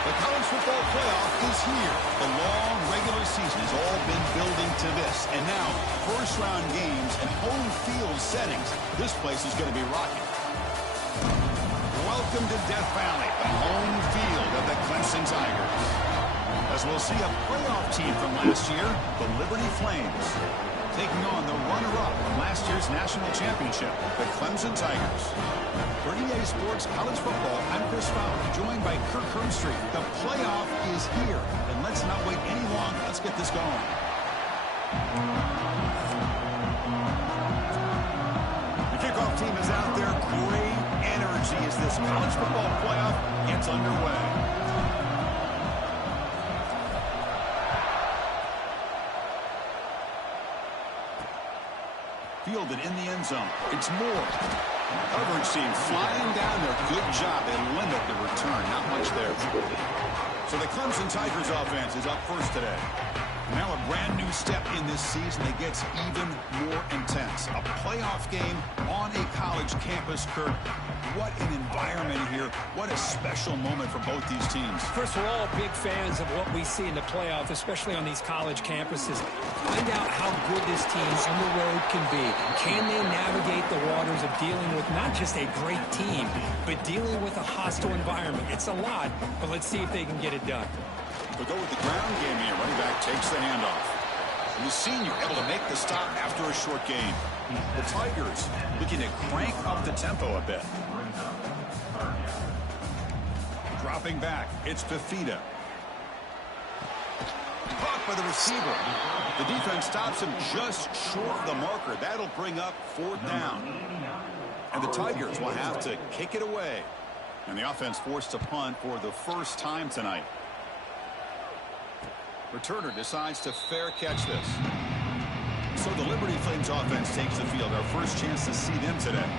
The college football playoff is here. The long regular season has all been building to this. And now, first-round games and home field settings. This place is going to be rocking. Welcome to Death Valley, the home field of the Clemson Tigers. As we'll see a playoff team from last year, the Liberty Flames, taking on the runner-up from last year's national championship, the Clemson Tigers. For EA Sports College Football, I'm Chris Fowler, joined by Kirk Herbstreit. The playoff is here, and let's not wait any longer. Let's get this going. The kickoff team is out there. Great energy as this college football playoff gets underway. Fielded in the end zone. It's Moore. Coverage team flying down there. Good job. They limit the return. Not much there. So the Clemson Tigers offense is up first today. Now a brand new step in this season that gets even more intense. A playoff game on a college campus, Kirk. What an environment here. What a special moment for both these teams. First, we're all big fans of what we see in the playoff, especially on these college campuses. Find out how good this team on the road can be. Can they navigate the waters of dealing with not just a great team, but dealing with a hostile environment? It's a lot, but let's see if they can get it done. We'll go with the ground game here. Running back takes the handoff. And the senior able to make the stop after a short gain. The Tigers looking to crank up the tempo a bit. Dropping back, it's Fafita. Caught by the receiver. The defense stops him just short of the marker. That'll bring up 4th down. And the Tigers will have to kick it away. And the offense forced to punt for the first time tonight. Returner decides to fair catch this. So the Liberty Flames offense takes the field. Our first chance to see them today.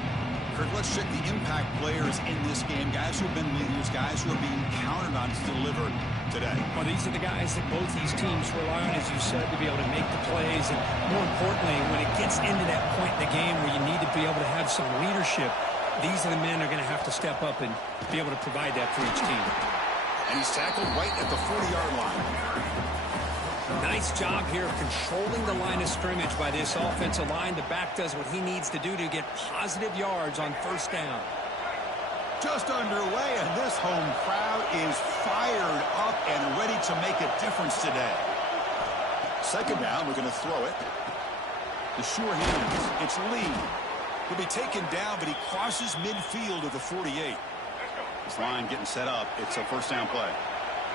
Kirk, let's check the impact players in this game. Guys who have been leaders, guys who are being counted on to deliver today. Well, these are the guys that both these teams rely on, as you said, to be able to make the plays. And more importantly, when it gets into that point in the game where you need to be able to have some leadership, these are the men who are going to have to step up and be able to provide that for each team. And he's tackled right at the 40-yard line. Nice job here of controlling the line of scrimmage by this offensive line. The back does what he needs to do to get positive yards on first down. Just underway, and this home crowd is fired up and ready to make a difference today. Second down, we're going to throw it. The sure hands, it's Lee. He'll be taken down, but he crosses midfield of the 48. This line getting set up. It's a first down play.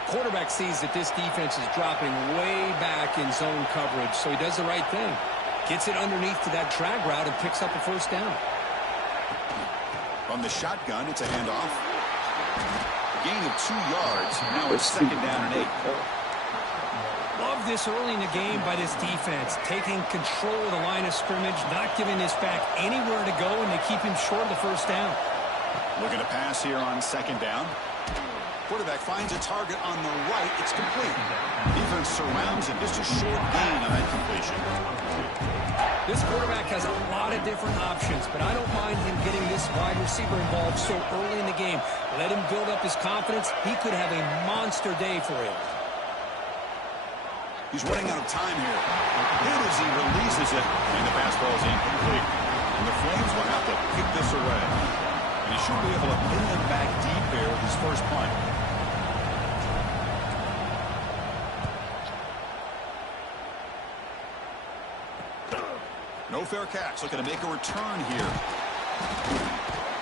Quarterback sees that this defense is dropping way back in zone coverage, so he does the right thing. Gets it underneath to that drag route and picks up a first down. From the shotgun, it's a handoff. Gain of 2 yards. Now it's second down and 8. Love this early in the game by this defense. Taking control of the line of scrimmage, not giving this back anywhere to go, and they keep him short of the first down. Looking to pass here on second down. Quarterback finds a target on the right. It's complete. Defense surrounds him. Just a short gain on that completion. This quarterback has a lot of different options, but I don't mind him getting this wide receiver involved so early in the game. Let him build up his confidence. He could have a monster day for him. He's running out of time here. Hit as he releases it, and the pass ball is incomplete. And the Flames will have to kick this away. And he should be able to pin them back deep here with his first punt. No fair catch. Looking to make a return here.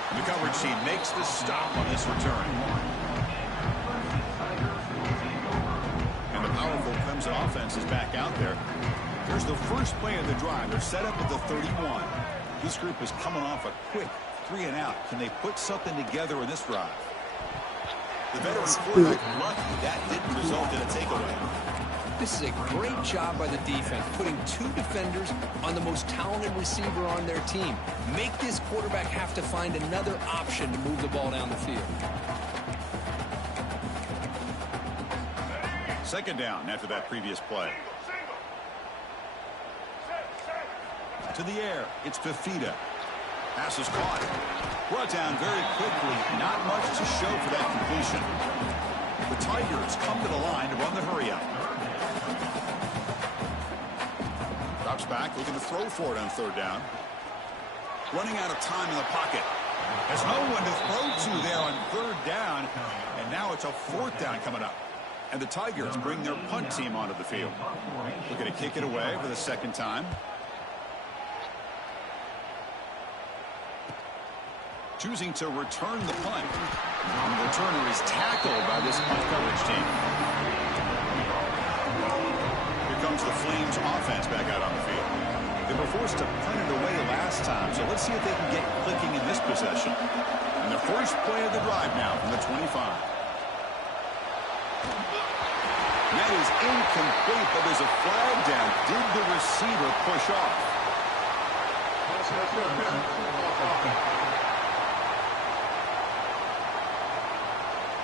And the coverage team makes the stop on this return. And the powerful Clemson offense is back out there. Here's the first play of the drive. They're set up at the 31. This group is coming off a quick 3 and out. Can they put something together in this drive? The veteran quarterback lucky that didn't result in a takeaway. This is a great job by the defense, putting 2 defenders on the most talented receiver on their team. Make this quarterback have to find another option to move the ball down the field. Second down after that previous play. To the air, it's Fafita. Pass is caught. Brought down very quickly. Not much to show for that completion. The Tigers come to the line to run the hurry-up. Drops back, looking to throw for it on third down. Running out of time in the pocket. There's no one to throw to there on third down, and now it's a fourth down coming up. And the Tigers bring their punt team onto the field. Looking to kick it away for the second time. Choosing to return the punt. And the returner is tackled by this punt coverage team. Here comes the Flames offense back out on the field. They were forced to punt it away last time, so let's see if they can get clicking in this possession. And the first play of the drive now from the 25. And that is incomplete, but there's a flag down. Did the receiver push off?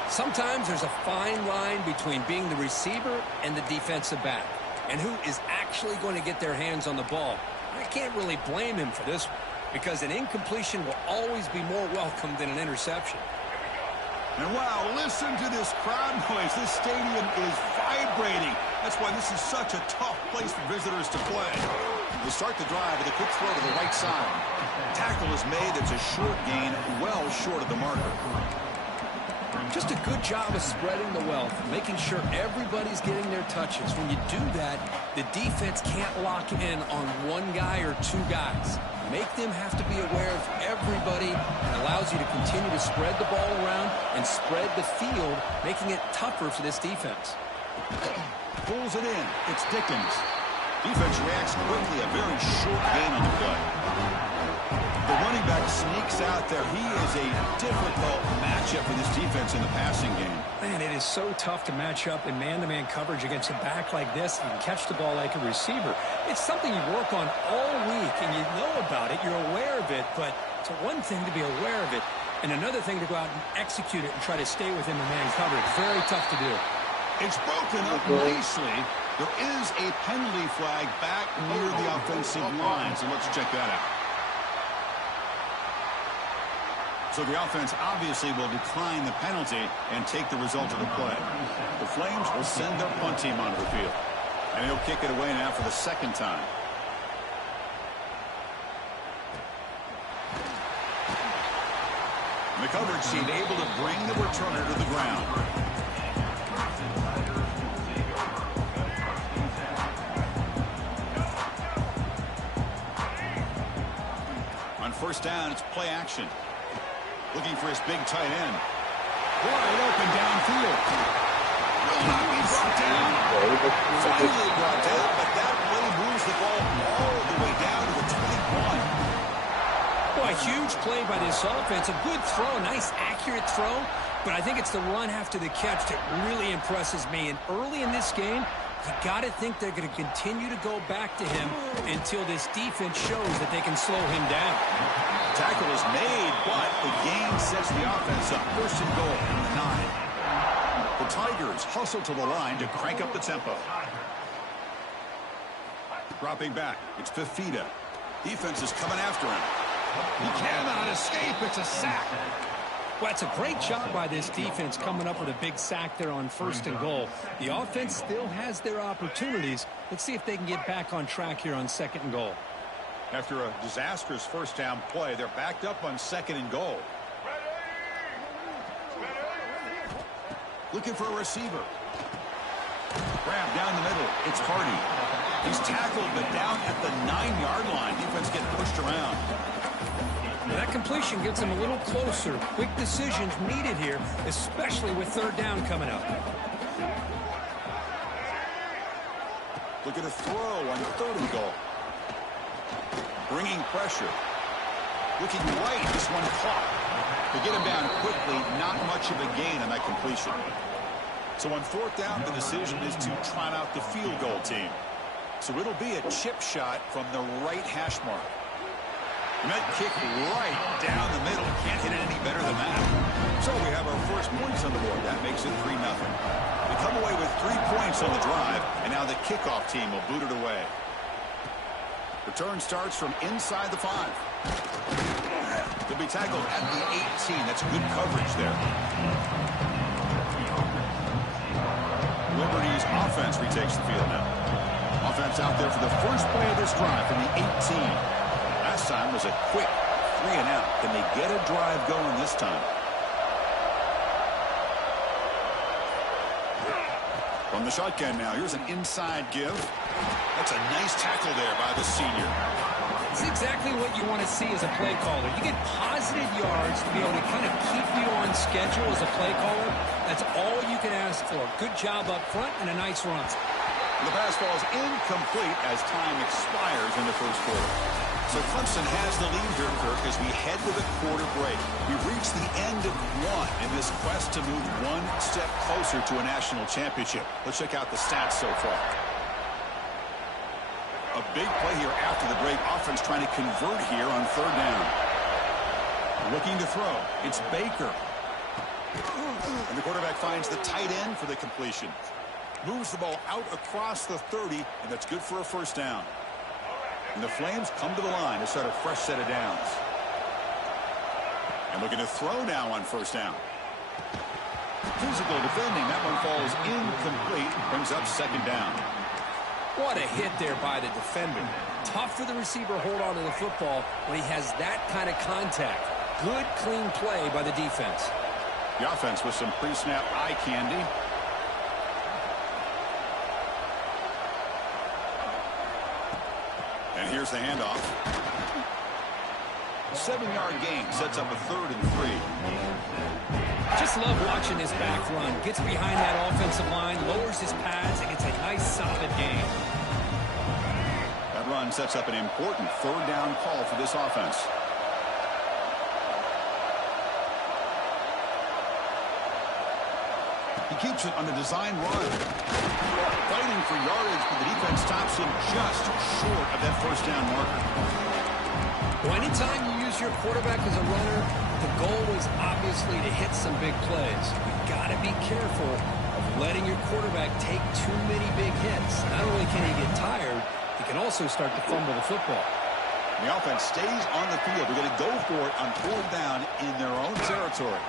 Sometimes there's a fine line between being the receiver and the defensive back, and who is actually going to get their hands on the ball. I can't really blame him for this one, because an incompletion will always be more welcome than an interception. And wow, listen to this crowd noise. This stadium is vibrating. That's why this is such a tough place for visitors to play. They start the drive with a quick throw to the right side. Tackle is made. That's a short gain, well short of the marker. Just a good job of spreading the wealth, making sure everybody's getting their touches. When you do that, the defense can't lock in on one guy or two guys. Make them have to be aware of everybody. It allows you to continue to spread the ball around and spread the field, making it tougher for this defense. Pulls it in. It's Dickens. Defense reacts quickly. A very short gain on the play. The running back sneaks out there. He is a difficult matchup for this defense in the passing game. Man, it is so tough to match up in man-to-man coverage against a back like this and catch the ball like a receiver. It's something you work on all week, and you know about it. You're aware of it, but it's one thing to be aware of it, and another thing to go out and execute it and try to stay within the man coverage. Very tough to do. It's broken up nicely. There is a penalty flag back near the offensive line, so let's check that out. So the offense obviously will decline the penalty and take the result of the play. The Flames will send their punt team onto the field. And he'll kick it away now for the second time. The coverage team able to bring the returner to the ground. On first down, it's play action. Looking for his big tight end. Wide open downfield. Will not be brought down. Finally brought down, but that play moves the ball all the way down to the 21. Boy, huge play by this offense. A good throw, nice accurate throw. But I think it's the run after the catch that really impresses me. And early in this game, you got to think they're going to continue to go back to him until this defense shows that they can slow him down. Tackle is made, but the gain sets the offense up. First and goal from the 9. The Tigers hustle to the line to crank up the tempo. Dropping back, it's Fafita. Defense is coming after him. He cannot escape. It's a sack. Well, it's a great job by this defense coming up with a big sack there on first and goal. The offense still has their opportunities. Let's see if they can get back on track here on second and goal. After a disastrous first down play, they're backed up on second and goal. Looking for a receiver. Grab down the middle. It's Hardy. He's tackled, but down at the 9-yard line. Defense getting pushed around. Well, that completion gets them a little closer. Quick decisions needed here, especially with third down coming up. Looking to throw on third and goal. Bringing pressure. Looking right, this one caught. To get him down quickly, not much of a gain on that completion. So on fourth down, the decision is to trot out the field goal team. So it'll be a chip shot from the right hash mark. Met kick right down the middle. Can't hit it any better than that. So we have our first points on the board. That makes it 3-0. We come away with 3 points on the drive, and now the kickoff team will boot it away. Return starts from inside the 5. They'll be tackled at the 18. That's good coverage there. Offense retakes the field now. Offense out there for the first play of this drive from the 18. Last time was a quick 3-and-out. Can they get a drive going this time? From the shotgun now, here's an inside give. That's a nice tackle there by the senior. It's exactly what you want to see as a play caller. You get positive yards to be able to kind of keep you on schedule as a play caller. That's all you can ask for. Good job up front and a nice run. The pass falls incomplete as time expires in the first quarter. So Clemson has the lead here, Kirk, as we head to the quarter break. We've reached the end of one in this quest to move one step closer to a national championship. Let's check out the stats so far. A big play here after the break. Offense trying to convert here on third down. Looking to throw. It's Baker. And the quarterback finds the tight end for the completion. Moves the ball out across the 30, and that's good for a first down. And the Flames come to the line to start a fresh set of downs. And looking to throw now on first down. Physical defending. That one falls incomplete. Brings up second down. What a hit there by the defender. Tough for the receiver to hold on to the football when he has that kind of contact. Good, clean play by the defense. The offense with some pre-snap eye candy. And here's the handoff. 7-yard gain sets up a 3rd and 3. Just love watching this back run. Gets behind that offensive line, lowers his pads, and gets a nice solid gain. That run sets up an important 3rd down call for this offense. He keeps it on the design run. Fighting for yardage, but the defense stops him just short of that first down marker. Well, anytime you use your quarterback as a runner, the goal is obviously to hit some big plays. You've got to be careful of letting your quarterback take too many big hits. Not only can he get tired, he can also start to fumble the football. The offense stays on the field. They're going to go for it on 4th down in their own territory.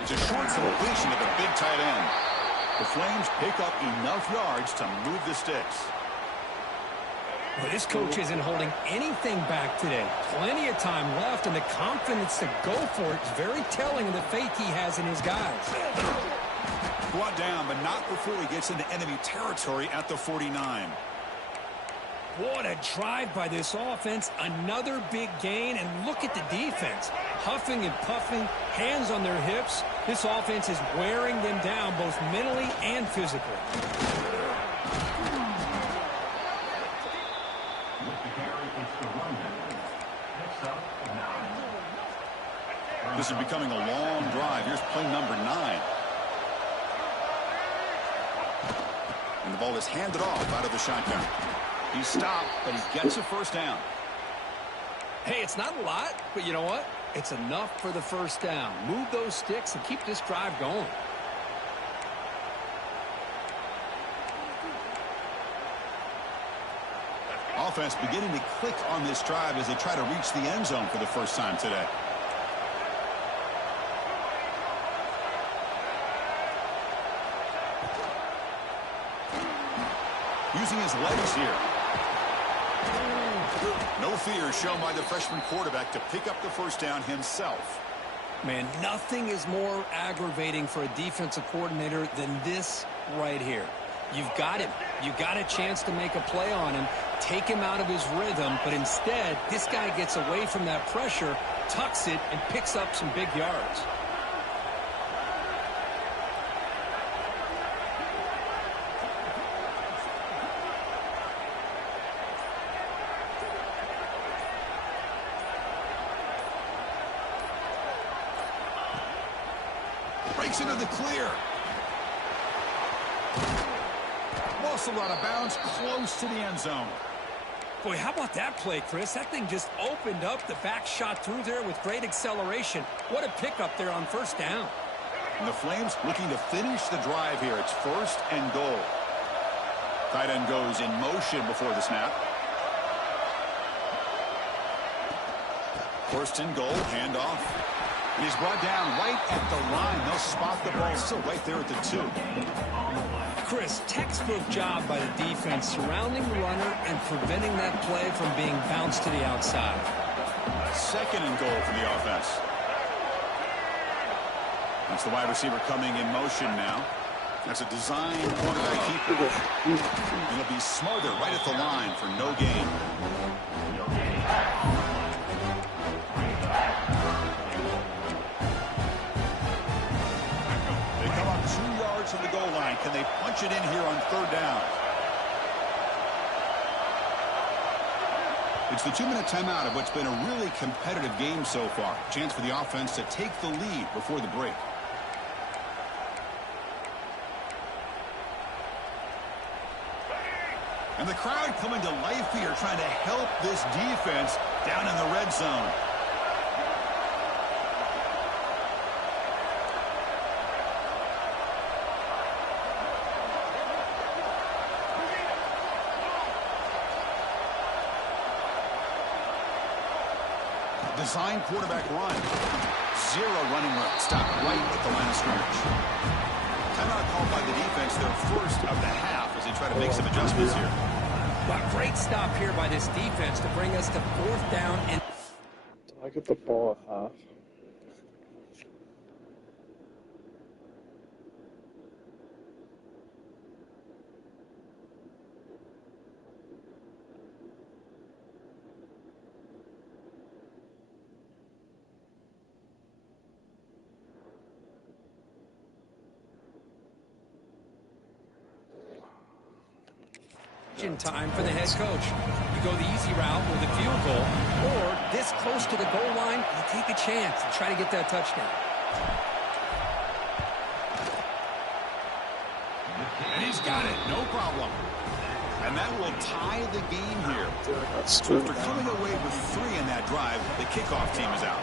It's a short completion of a big tight end. The Flames pick up enough yards to move the sticks. Well, this coach isn't holding anything back today. Plenty of time left, and the confidence to go for it is very telling of the faith he has in his guys. Brought down, but not before he gets into enemy territory at the 49. What a drive by this offense. Another big gain, and look at the defense. Huffing and puffing, hands on their hips. This offense is wearing them down both mentally and physically. This is becoming a long drive. Here's play number 9. And the ball is handed off out of the shotgun. He's stopped, but he gets a first down. Hey, it's not a lot, but you know what? It's enough for the first down. Move those sticks and keep this drive going. Offense beginning to click on this drive as they try to reach the end zone for the first time today. Using his legs here. No fear shown by the freshman quarterback to pick up the first down himself. Man, nothing is more aggravating for a defensive coordinator than this right here. You've got him. You got a chance to make a play on him, take him out of his rhythm, but instead, this guy gets away from that pressure, tucks it, and picks up some big yards. Breaks into the clear. Muscled out of bounds, close to the end zone. Boy, how about that play, Chris? That thing just opened up. The back shot through there with great acceleration. What a pickup there on first down. And the Flames looking to finish the drive here. It's 1st and goal. Tight end goes in motion before the snap. 1st and goal, handoff. And he's brought down right at the line. They'll spot the ball still right there at the 2. Chris, textbook job by the defense surrounding the runner and preventing that play from being bounced to the outside. 2nd and goal for the offense. That's the wide receiver coming in motion now. That's a design quarterback keeper. And he'll be smarter right at the line for no gain. They come up 2 yards from the goal line. Can they punch it in here on 3rd down? It's the 2-minute timeout of what's been a really competitive game so far. Chance for the offense to take the lead before the break. And the crowd coming to life here, trying to help this defense down in the red zone. Design quarterback run. 0 running room. Stop right at the line of scrimmage. Timeout called by the defense, their first of the half, as they try to make some adjustments here. Well, great stop here by this defense to bring us to 4th down. And I get the ball at half. in time for the head coach. You go the easy route with a field goal, or this close to the goal line, you take a chance and try to get that touchdown. And he's got it, no problem. And that will tie the game here. So after coming away with 3 in that drive, the kickoff team is out.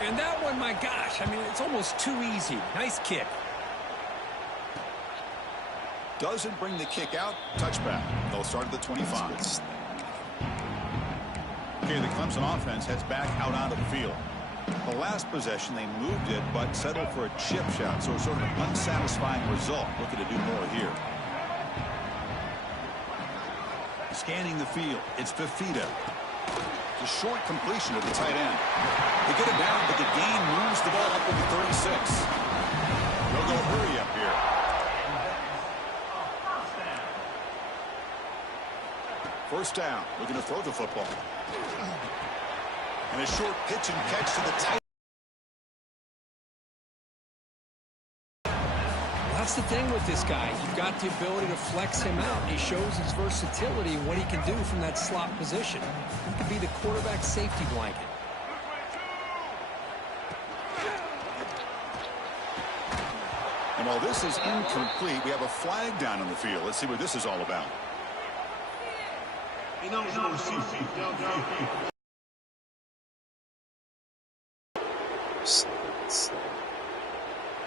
And that one, my gosh, I mean, it's almost too easy. Nice kick. Doesn't bring the kick out. Touchback. They'll start at the 25. Okay, the Clemson offense heads back out onto the field. The last possession, they moved it, but settled for a chip shot, so sort of an unsatisfying result. Looking to do more here. Scanning the field, it's Fafita. It's a short completion of the tight end. They get it down, but the gain moves the ball up to the 36. They'll go hurry up here. First down, looking to throw the football. And a short pitch and catch to the tight end. That's the thing with this guy. You've got the ability to flex him out. He shows his versatility and what he can do from that slot position. He could be the quarterback safety blanket. And while this is incomplete, we have a flag down on the field. Let's see what this is all about.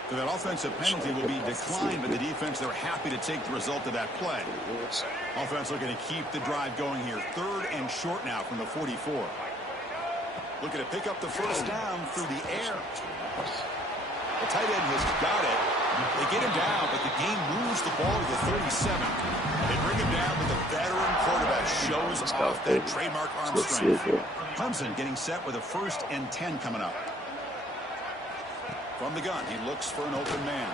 So that offensive penalty will be declined by the defense. They're happy to take the result of that play. Offense looking to keep the drive going here. 3rd and short now from the 44. Looking to pick up the first down through the air. The tight end has got it. They get him down, but the game moves the ball to the 37. They bring him down, but the veteran quarterback shows off that trademark arm strength. Clemson getting set with a 1st and 10 coming up. From the gun, he looks for an open man.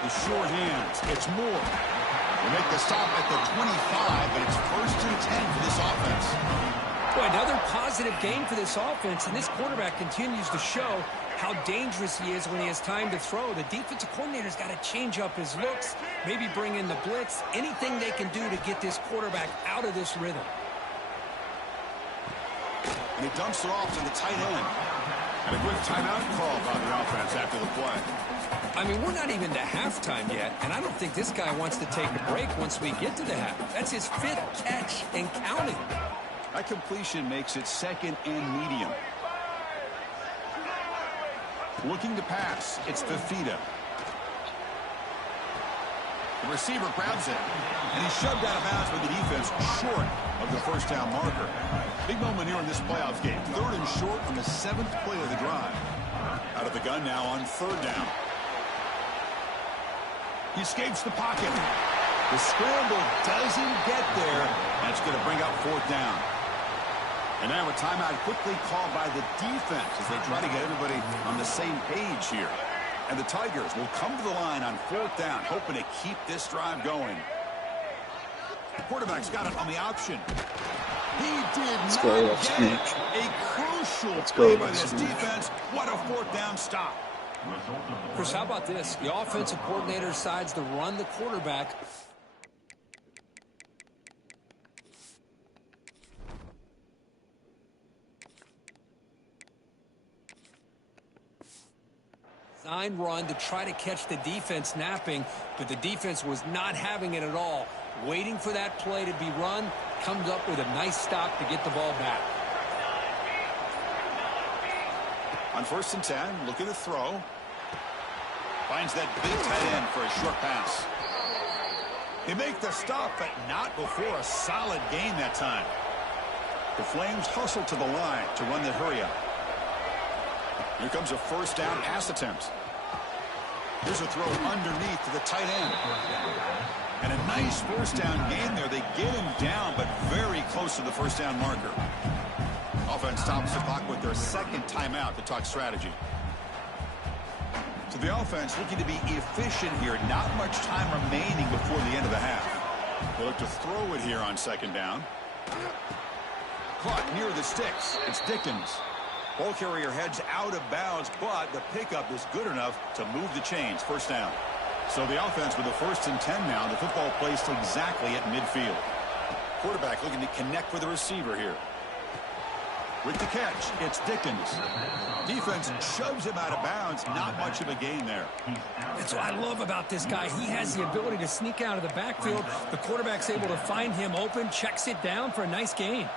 The short hands, it's Moore. They make the stop at the 25, but it's 1st and 10 for this offense. Boy, another positive game for this offense, and this quarterback continues to show how dangerous he is when he has time to throw. The defensive coordinator's got to change up his looks, maybe bring in the blitz, anything they can do to get this quarterback out of this rhythm. And he dumps it off to the tight end. And a quick timeout call by the offense after the play. I mean, we're not even to halftime yet, and I don't think this guy wants to take a break once we get to the half. That's his 5th catch and counting. That completion makes it 2nd and medium. Looking to pass, it's Fafita. The receiver grabs it, and he's shoved out of bounds with the defense short of the first down marker. Big moment here in this playoff game. 3rd and short on the 7th play of the drive. Out of the gun now on 3rd down. He escapes the pocket. The scramble doesn't get there. That's going to bring up fourth down. And now a timeout quickly called by the defense as they try to get everybody on the same page here. And the Tigers will come to the line on fourth down, hoping to keep this drive going. The quarterback's got it on the option. He did not get it. A crucial play by this defense. What a fourth down stop. Chris, how about this? The offensive coordinator decides to run the quarterback. Design run to try to catch the defense napping, but the defense was not having it at all. Waiting for that play to be run, comes up with a nice stop to get the ball back. On 1st and 10, look at the throw. Finds that big tight end for a short pass. They make the stop, but not before a solid gain that time. The Flames hustle to the line to run the hurry-up. Here comes a first down pass attempt. Here's a throw underneath to the tight end. And a nice first down gain there. They get him down, but very close to the first down marker. Offense stops the clock with their second timeout to talk strategy. So the offense looking to be efficient here. Not much time remaining before the end of the half. They look to throw it here on second down. Caught near the sticks. It's Dickens. Ball carrier heads out of bounds, but the pickup is good enough to move the chains. First down. So the offense with the 1st and 10 now. The football placed exactly at midfield. Quarterback looking to connect with the receiver here. With the catch, it's Dickens. Defense shoves him out of bounds. Not much of a gain there. That's what I love about this guy. He has the ability to sneak out of the backfield. The quarterback's able to find him open, checks it down for a nice gain.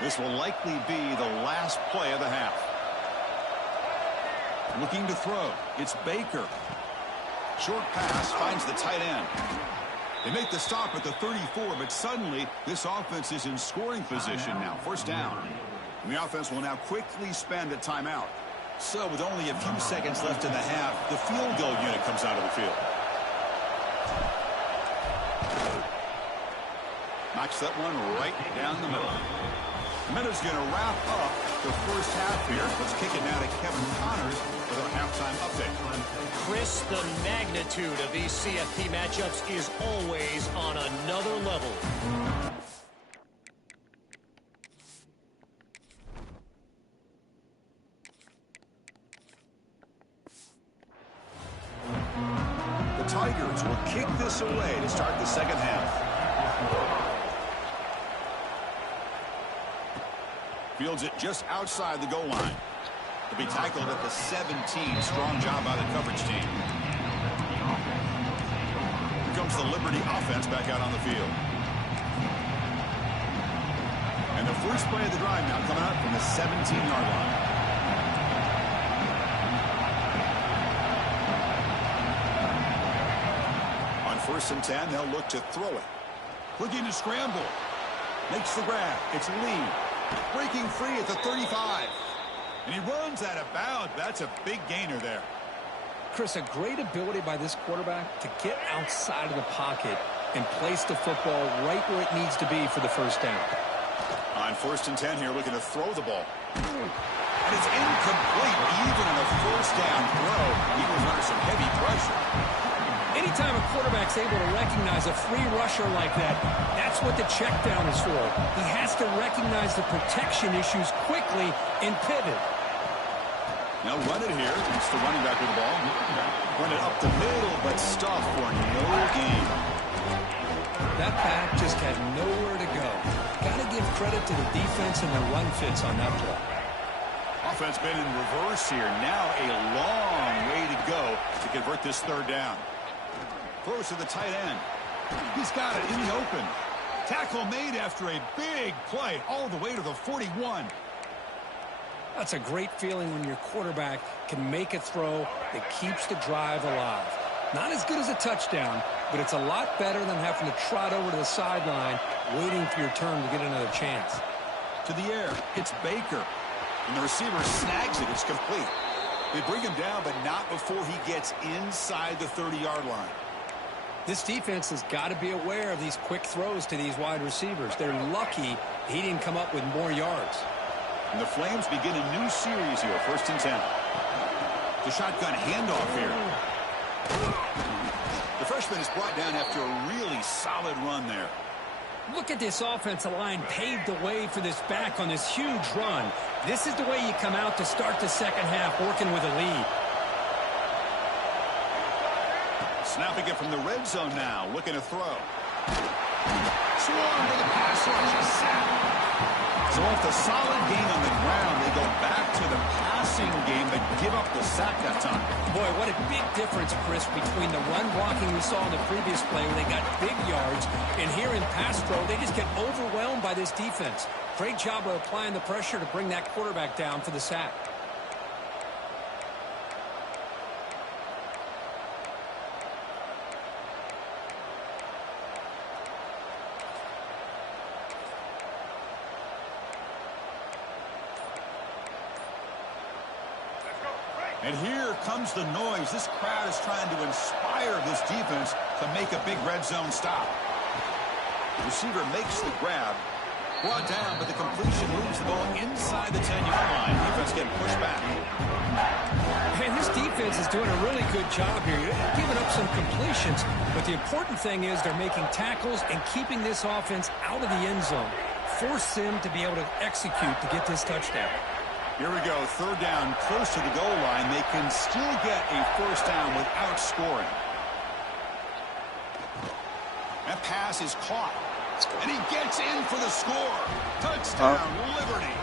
This will likely be the last play of the half. Looking to throw. It's Baker. Short pass finds the tight end. They make the stop at the 34, but suddenly this offense is in scoring position now. First down. And the offense will now quickly spend a timeout. So with only a few seconds left in the half, the field goal unit comes out of the field. Knocks that one right down the middle. The minute's going to wrap up the first half here. Let's kick it now to Kevin Connors with our halftime update. Chris, the magnitude of these CFP matchups is always on another level. The Tigers will kick this away to start the second half. Fields it just outside the goal line. To be tackled at the 17. Strong job by the coverage team. Here comes the Liberty offense back out on the field. And the first play of the drive now coming out from the 17-yard line. On 1st and 10, they'll look to throw it. Looking to scramble. Makes the grab. It's Lee. Breaking free at the 35. And he runs out of bounds. That's a big gainer there. Chris, a great ability by this quarterback to get outside of the pocket and place the football right where it needs to be for the first down. On 1st and 10 here, looking to throw the ball. And it's incomplete. Even on a first down throw, he was under some heavy pressure. Anytime a quarterback's able to recognize a free rusher like that, that's what the check down is for. He has to recognize the protection issues quickly and pivot. Now run it here. It's the running back with the ball. Run it up the middle, but stuff for no gain. That back just had nowhere to go. Got to give credit to the defense and the run fits on that play. Offense been in reverse here. Now a long way to go to convert this third down. Throws to the tight end. He's got it in the open. Tackle made after a big play all the way to the 41. That's a great feeling when your quarterback can make a throw that keeps the drive alive. Not as good as a touchdown, but it's a lot better than having to trot over to the sideline waiting for your turn to get another chance. To the air, it's Baker. And the receiver snags it. It's complete. They bring him down, but not before he gets inside the 30-yard line. This defense has got to be aware of these quick throws to these wide receivers. They're lucky he didn't come up with more yards. And the Flames begin a new series here, 1st and 10. The shotgun handoff here. The freshman is brought down after a really solid run there. Look at this offensive line paved the way for this back on this huge run. This is the way you come out to start the second half, working with a lead. Snapping it from the red zone now, looking to throw. Swarm to the pass rush, a sack. So off the solid gain on the ground, they go back to the passing game, but give up the sack that time. Boy, what a big difference, Chris, between the run blocking we saw in the previous play where they got big yards, and here in pass pro, they just get overwhelmed by this defense. Great job of applying the pressure to bring that quarterback down for the sack. And here comes the noise. This crowd is trying to inspire this defense to make a big red zone stop. The receiver makes the grab. Brought down, but the completion moves the ball inside the 10-yard line. Defense getting pushed back. And this defense is doing a really good job here. They're giving up some completions, but the important thing is they're making tackles and keeping this offense out of the end zone. Force them to be able to execute to get this touchdown. Here we go, 3rd down, close to the goal line. They can still get a 1st down without scoring. That pass is caught, and he gets in for the score. Touchdown, Liberty.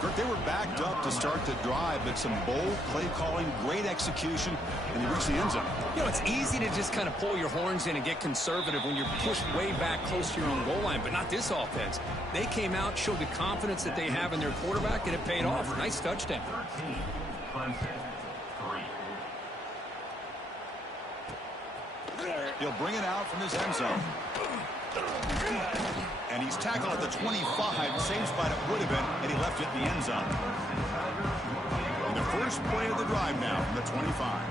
Kirk, they were backed up to start the drive, but some bold play calling, great execution, and they reach the end zone. You know, it's easy to just kind of pull your horns in and get conservative when you're pushed way back close to your own goal line, but not this offense. They came out, showed the confidence that they have in their quarterback, and it paid off. Nice touchdown. He'll bring it out from his end zone. And he's tackled at the 25, same spot it would have been, and he left it in the end zone. And the first play of the drive now from the 25.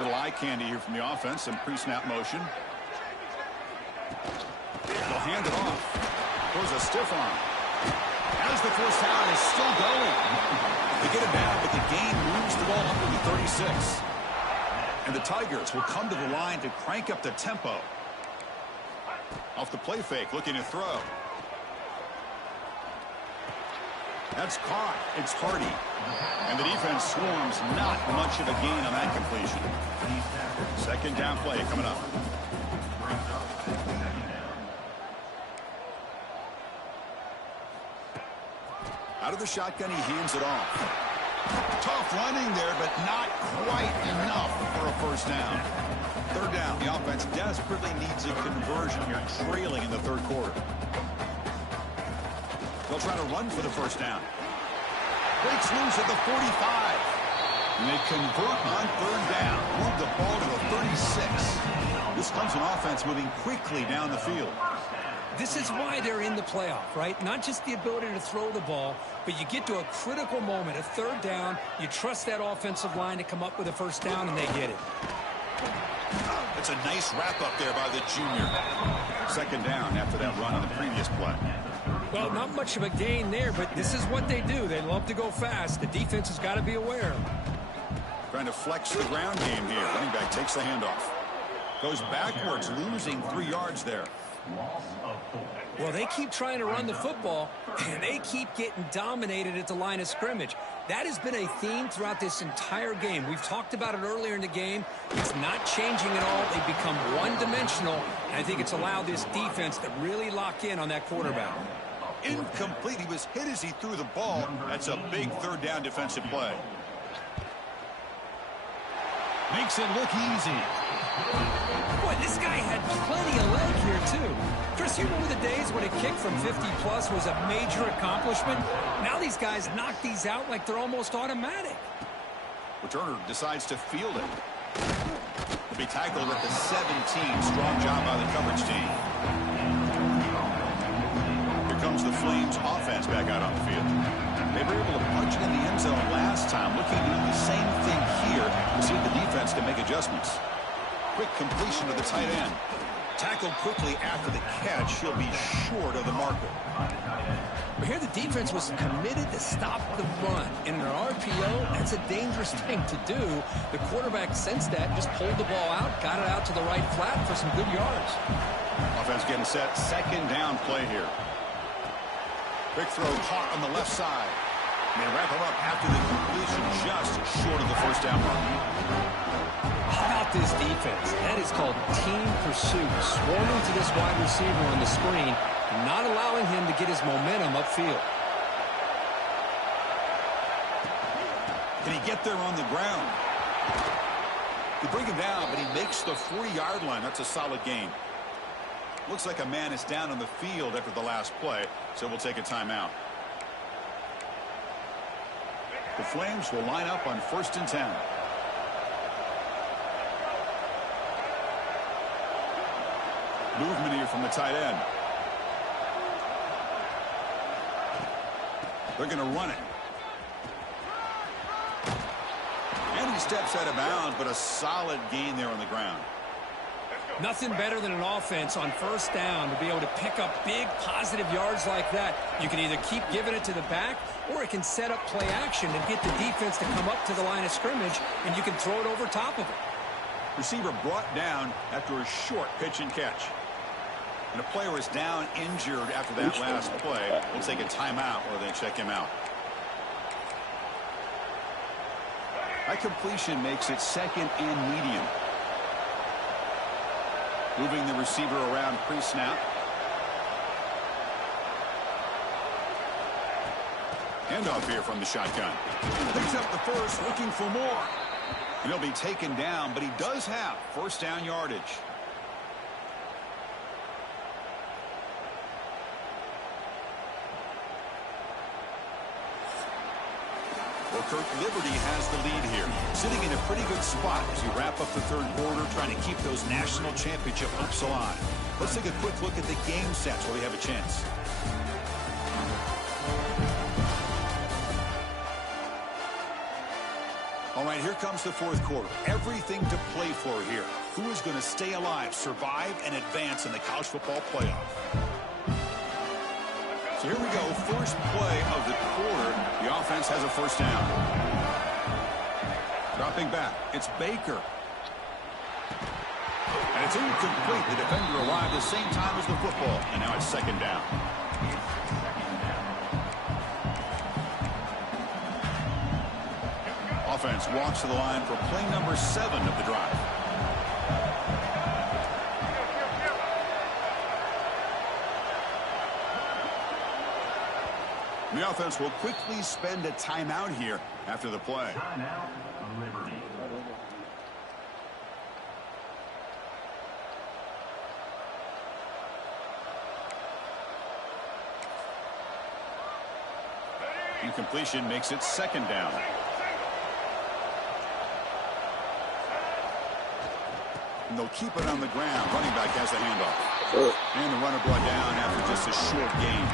Little eye candy here from the offense, some pre-snap motion. They'll hand it off. Throws a stiff arm. As the first down is still going. They get it down, but the gain moves the ball up to the 36. And the Tigers will come to the line to crank up the tempo. Off the play fake, looking to throw. That's caught. It's Hardy. And the defense swarms. Not much of a gain on that completion. 2nd down play coming up. Out of the shotgun, he hands it off. Tough running there, but not quite enough for a 1st down. 3rd down, the offense desperately needs a conversion here, trailing in the 3rd quarter. They'll try to run for the 1st down. Breaks loose at the 45. And they convert on 3rd down. Move the ball to the 36. This comes an offense moving quickly down the field. This is why they're in the playoff, right? Not just the ability to throw the ball, but you get to a critical moment, a 3rd down. You trust that offensive line to come up with a 1st down, and they get it. That's a nice wrap-up there by the junior. 2nd down after that run on the previous play. Well, not much of a gain there, but this is what they do. They love to go fast. The defense has got to be aware. Trying to flex the ground game here. Running back takes the handoff. Goes backwards, losing 3 yards there. Well, they keep trying to run the football, and they keep getting dominated at the line of scrimmage. That has been a theme throughout this entire game. We've talked about it earlier in the game. It's not changing at all. They've become one-dimensional, and I think it's allowed this defense to really lock in on that quarterback. Incomplete. He was hit as he threw the ball. That's a big 3rd down defensive play. Makes it look easy. Boy, this guy had plenty of leg here, too. Chris, you remember the days when a kick from 50-plus was a major accomplishment? Now these guys knock these out like they're almost automatic. Returner decides to field it. Will be tackled at the 17. Strong job by the coverage team. Here comes the Flames offense back out on the field. They were able to punch it in the end zone last time. Looking to do the same thing here. We'll see if the defense can make adjustments. Quick completion to the tight end. Tackled quickly after the catch. He'll be short of the marker. But here the defense was committed to stop the run. In an RPO, that's a dangerous thing to do. The quarterback sensed that, just pulled the ball out, got it out to the right flat for some good yards. Offense getting set. Second down play here. Quick throw caught on the left side. And they wrap him up after the completion, just short of the first down mark. How about this defense? That is called team pursuit. Swarming to this wide receiver on the screen, not allowing him to get his momentum upfield. Can he get there on the ground? They bring him down, but he makes the 40-yard line. That's a solid gain. Looks like a man is down on the field after the last play, so we'll take a timeout. The Flames will line up on 1st and 10. Movement here from the tight end. They're going to run it. And he steps out of bounds, but a solid gain there on the ground. Nothing better than an offense on 1st down to be able to pick up big positive yards like that. You can either keep giving it to the back, or it can set up play action and get the defense to come up to the line of scrimmage, and you can throw it over top of it. Receiver brought down after a short pitch and catch. And a player is down injured after that last play. We'll take a timeout or they check him out. That completion makes it 2nd and medium. Moving the receiver around pre-snap. Handoff here from the shotgun. Picks up the first, looking for more. And he'll be taken down, but he does have 1st down yardage. Well, Kirk, Liberty has the lead here, sitting in a pretty good spot as we wrap up the 3rd quarter, trying to keep those national championship hopes alive. Let's take a quick look at the game stats where we have a chance. All right, here comes the 4th quarter. Everything to play for here. Who is going to stay alive, survive, and advance in the college football playoff? So here we go, first play of the quarter. The offense has a 1st down. Dropping back, it's Baker. And it's incomplete. The defender arrived the same time as the football, and now it's 2nd down. Offense walks to the line for play number 7 of the drive. The offense will quickly spend a timeout here after the play. Incompletion makes it 2nd down. And they'll keep it on the ground. Running back has the handoff. And the runner brought down after just a short gain.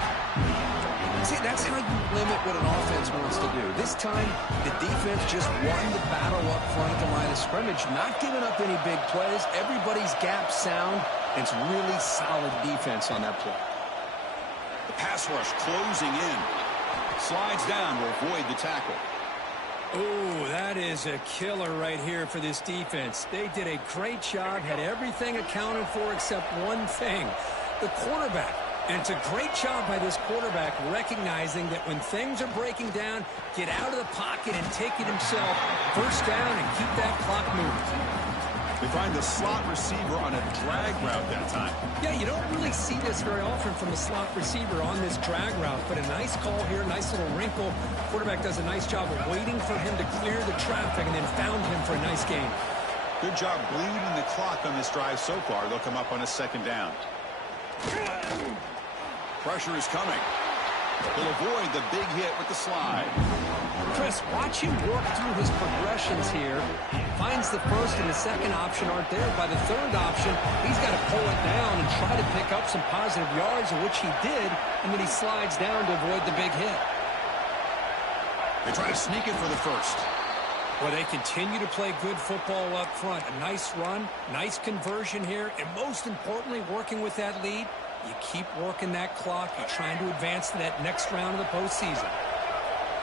See, that's how you limit what an offense wants to do. This time, the defense just won the battle up front at the line of scrimmage, not giving up any big plays. Everybody's gap sound. It's really solid defense on that play. The pass rush closing in. Slides down to avoid the tackle. Oh, that is a killer right here for this defense. They did a great job, had everything accounted for except one thing, the quarterback. And it's a great job by this quarterback recognizing that when things are breaking down, get out of the pocket and take it himself. 1st down and keep that clock moving. They find the slot receiver on a drag route that time. Yeah, you don't really see this very often from the slot receiver on this drag route, but a nice call here, nice little wrinkle. Quarterback does a nice job of waiting for him to clear the traffic and then found him for a nice gain. Good job bleeding the clock on this drive so far. They'll come up on a 2nd down. Pressure is coming. He'll avoid the big hit with the slide. Chris, watch him work through his progressions here. Finds the 1st and the 2nd option aren't there. By the 3rd option, he's got to pull it down and try to pick up some positive yards, which he did, and then he slides down to avoid the big hit. They try to sneak it for the first. Well, they continue to play good football up front. A nice run, nice conversion here, and most importantly, working with that lead, you keep working that clock. You're trying to advance to that next round of the postseason.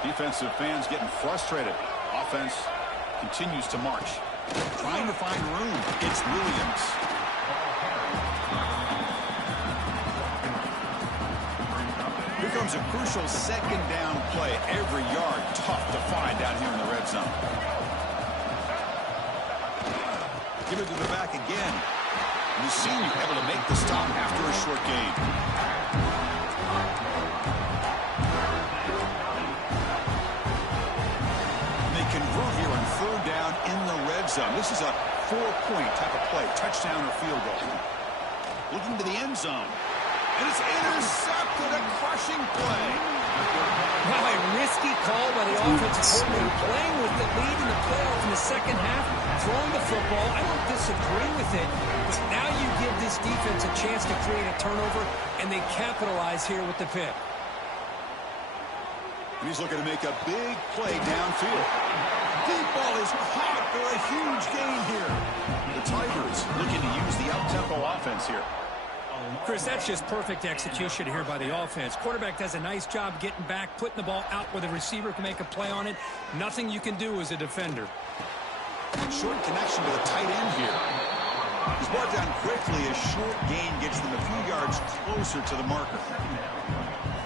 Defensive fans getting frustrated. Offense continues to march. Trying to find room. It's Williams. Here comes a crucial second down play. Every yard tough to find down here in the red zone. Give it to the back again. And the senior able to make the stop after a short gain. And they convert here on third down in the red zone. This is a 4-point type of play, touchdown or field goal. Looking to the end zone. And it's intercepted, a crushing play. Wow, a risky call by the offensive coordinator, playing with the lead in the playoff in the second half, throwing the football. I don't disagree with it, but now you give this defense a chance to create a turnover, and they capitalize here with the pick. And he's looking to make a big play downfield. Deep ball is caught for a huge gain here. The Tigers looking to use the up-tempo offense here. Chris, that's just perfect execution here by the offense. Quarterback does a nice job getting back, putting the ball out where the receiver can make a play on it. Nothing you can do as a defender. Short connection to the tight end here. He's brought down quickly. A short gain gets them a few yards closer to the marker.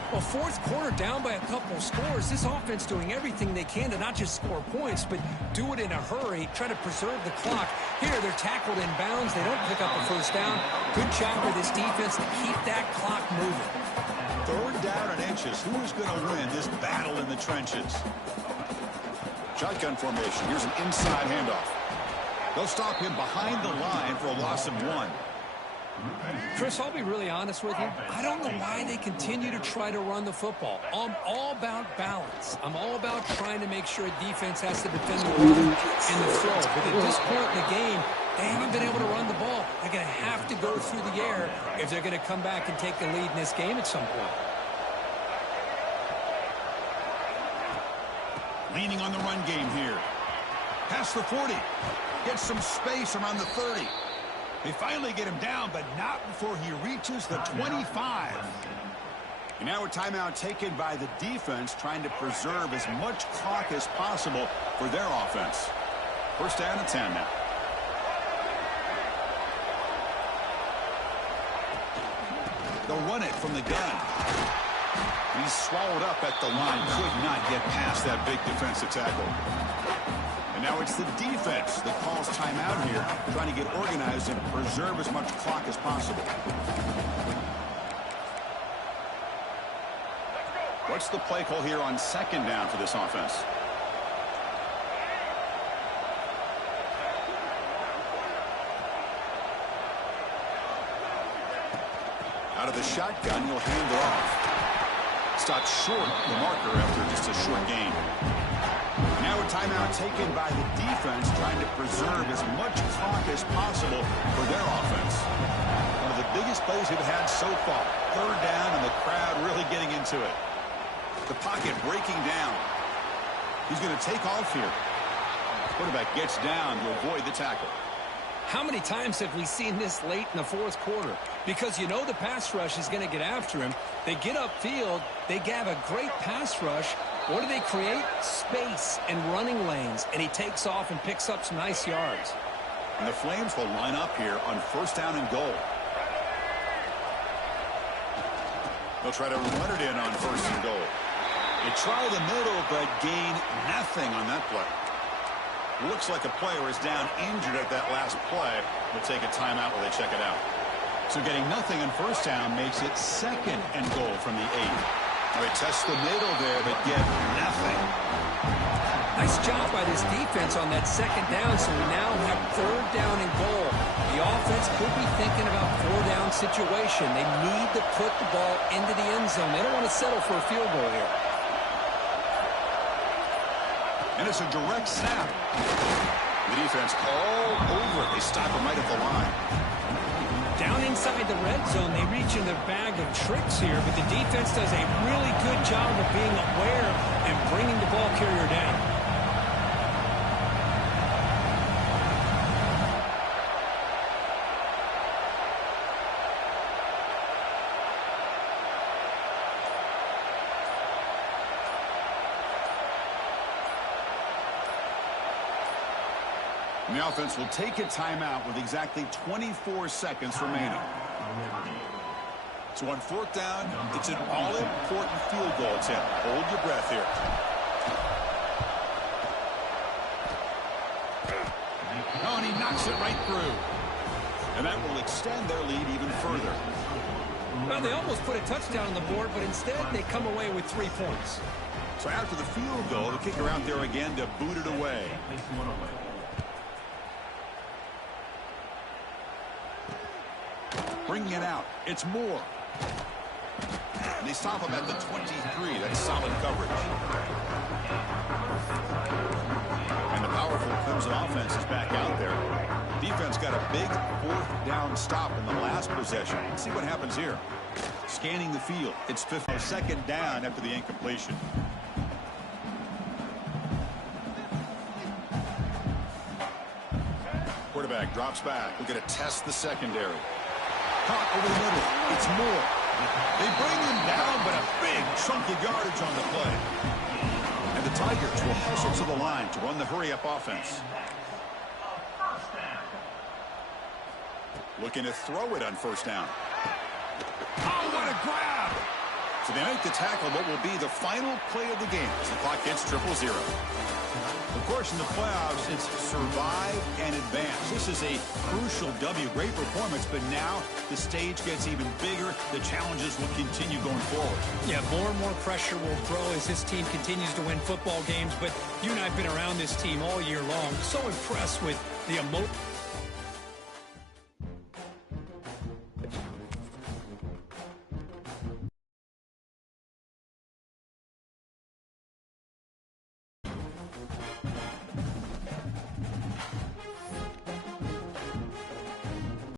Well, fourth quarter down by a couple scores. This offense doing everything they can to not just score points, but do it in a hurry, try to preserve the clock. Here, they're tackled in bounds. They don't pick up a first down. Good job by this defense to keep that clock moving. Third down and inches. Who is going to win this battle in the trenches? Shotgun formation. Here's an inside handoff. They'll stop him behind the line for a loss of 1. Chris, I'll be really honest with you. I don't know why they continue to try to run the football. I'm all about balance. I'm all about trying to make sure a defense has to defend the run and the throw. But at this point in the game, they haven't been able to run the ball. They're going to have to go through the air if they're going to come back and take the lead in this game at some point. Leaning on the run game here. Past the 40. Gets some space around the 30. They finally get him down, but not before he reaches the 25. And now a timeout taken by the defense, trying to preserve as much clock as possible for their offense. First down and 10 now. They'll run it from the gun. He's swallowed up at the line, could not get past that big defensive tackle. And now it's the defense that calls timeout here, trying to get organized and preserve as much clock as possible. What's the play call here on second down for this offense? Out of the shotgun, he'll hand it off. Stopped short of the marker after just a short gain. Now a timeout taken by the defense, trying to preserve as much clock as possible for their offense. One of the biggest plays we've had so far. Third down, and the crowd really getting into it. The pocket breaking down. He's going to take off here. Quarterback gets down to avoid the tackle. How many times have we seen this late in the fourth quarter? Because you know the pass rush is going to get after him. They get upfield. They have a great pass rush. What do they create? Space and running lanes. And he takes off and picks up some nice yards. And the Flames will line up here on first down and goal. They'll try to run it in on first and goal. They try the middle, but gain nothing on that play. Looks like a player is down injured at that last play. We'll take a timeout while they check it out. So getting nothing on first down makes it second and goal from the 8. Now they test the middle there, but get nothing. Nice job by this defense on that second down, so we now have third down and goal. The offense could be thinking about four-down situation. They need to put the ball into the end zone. They don't want to settle for a field goal here. And it's a direct snap. The defense all over it. They stop him right at the line. Down inside the red zone, they reach in their bag of tricks here, but the defense does a really good job of being aware and bringing the ball carrier down. And the offense will take a timeout with exactly 24 seconds remaining. So on fourth down, it's an all-important field goal attempt. Hold your breath here. Oh, and he knocks it right through. And that will extend their lead even further. Well, they almost put a touchdown on the board, but instead they come away with 3 points. So after the field goal, the kicker out there again to boot it away. Bringing it out. It's Moore. And they stop him at the 23. That's solid coverage. And the powerful Clemson offense is back out there. Defense got a big fourth down stop in the last possession. Let's see what happens here. Scanning the field. It's second down after the incompletion. Quarterback drops back. We're going to test the secondary. Caught over the middle. It's Moore. They bring him down, but a big chunk of yardage on the play. And the Tigers will hustle to the line to run the hurry-up offense. Looking to throw it on first down. Oh, what a grab! So they make the tackle what will be the final play of the game as the clock hits 0-0. Of course, in the playoffs, it's survive and advance. This is a crucial W. Great performance, but now the stage gets even bigger. The challenges will continue going forward. Yeah, more and more pressure will grow as this team continues to win football games, but you and I have been around this team all year long. So impressed with the emotion.